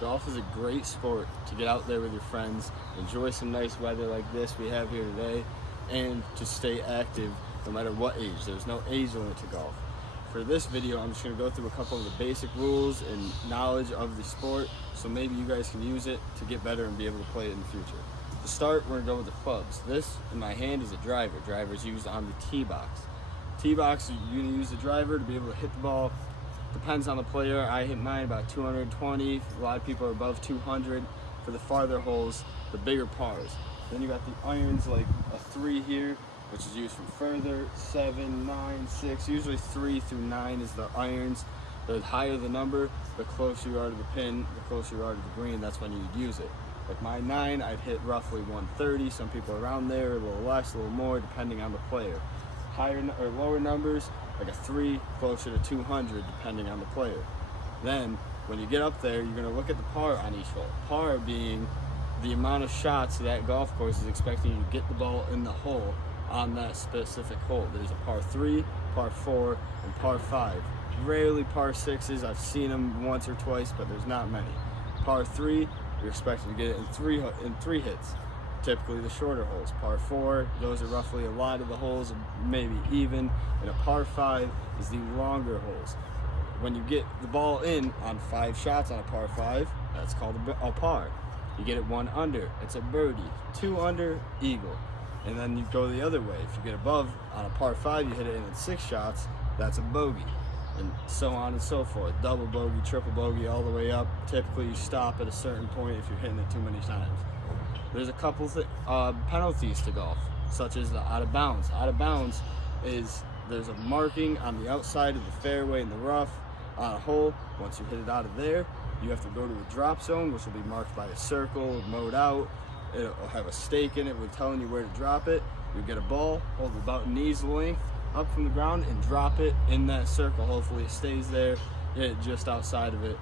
Golf is a great sport to get out there with your friends, enjoy some nice weather like this we have here today, and to stay active no matter what age. There's no age limit to golf. For this video, I'm just going to go through a couple of the basic rules and knowledge of the sport, so maybe you guys can use it to get better and be able to play it in the future. To start, we're going to go with the clubs. This, in my hand, is a driver. Driver is used on the tee box. Tee box, you're going to use the driver to be able to hit the ball. Depends on the player. I hit mine about 220. A lot of people are above 200. For the farther holes, the bigger pars. Then you got the irons, like a 3 here, which is used from further, 7, 9, 6. Usually 3 through 9 is the irons. The higher the number, the closer you are to the pin, the closer you are to the green, that's when you'd use it. Like my 9, I'd hit roughly 130. Some people around there, a little less, a little more, depending on the player. Higher or lower numbers, like a 3, closer to 200, depending on the player. Then, when you get up there, you're going to look at the par on each hole. Par being the amount of shots that golf course is expecting you to get the ball in the hole on that specific hole. There's a par 3, par 4, and par 5. Rarely par 6s. I've seen them once or twice, but there's not many. Par 3, you're expecting to get it in three hits. Typically the shorter holes. Par 4, those are roughly a lot of the holes, maybe even. And a par 5 is the longer holes. When you get the ball in on 5 shots on a par 5, that's called a par. You get it 1 under, it's a birdie. 2 under, eagle. And then you go the other way. If you get above on a par 5, you hit it in 6 shots, that's a bogey. And so on and so forth. Double bogey, triple bogey, all the way up. Typically you stop at a certain point if you're hitting it too many times. There's a couple penalties to golf, such as the out of bounds. Out of bounds is there's a marking on the outside of the fairway in the rough on a hole. Once you hit it out of there, you have to go to a drop zone, which will be marked by a circle, mowed out. It'll have a stake in it with telling you where to drop it. You get a ball, hold it about knees length up from the ground, and drop it in that circle. Hopefully it stays there, hit it just outside of it.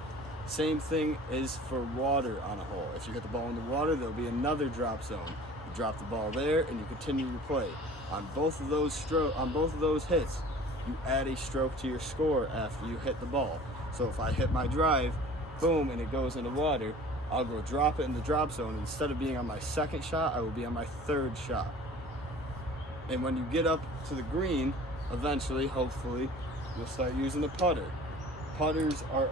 Same thing is for water on a hole. If you hit the ball in the water, there'll be another drop zone. You drop the ball there, and you continue to play. On both of those hits, you add a stroke to your score after you hit the ball. So if I hit my drive, boom, and it goes in the water, I'll go drop it in the drop zone. Instead of being on my 2nd shot, I will be on my 3rd shot. And when you get up to the green, eventually, hopefully, you'll start using the putter. Putters are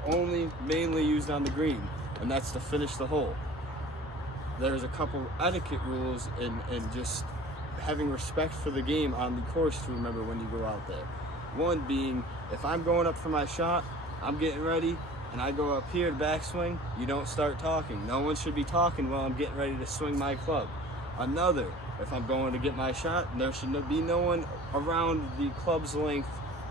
mainly used on the green, and that's to finish the hole. There's a couple etiquette rules and just having respect for the game on the course to remember when you go out there. One being, if I'm going up for my shot, I'm getting ready, and I go up here to backswing, you don't start talking. No one should be talking while I'm getting ready to swing my club. Another, if I'm going to get my shot, there should be no one around the club's length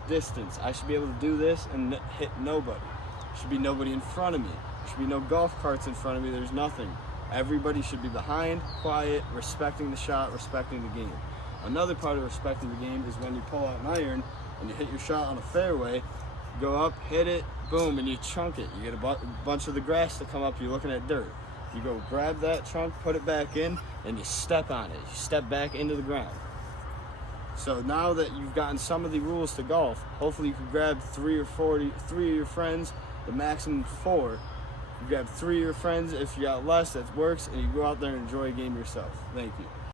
distance. I should be able to do this and hit nobody. There should be nobody in front of me. There should be no golf carts in front of me. There's nothing. Everybody should be behind, quiet, respecting the shot, respecting the game. Another part of respecting the game is when you pull out an iron and you hit your shot on a fairway, go up, hit it, boom, and you chunk it. You get a bunch of the grass to come up, you're looking at dirt. You go grab that chunk, put it back in, and you step on it. You step back into the ground. So now that you've gotten some of the rules to golf, hopefully you can grab 3 of your friends, the maximum 4. You grab 3 of your friends. If you got less, that works, and you go out there and enjoy a game yourself. Thank you.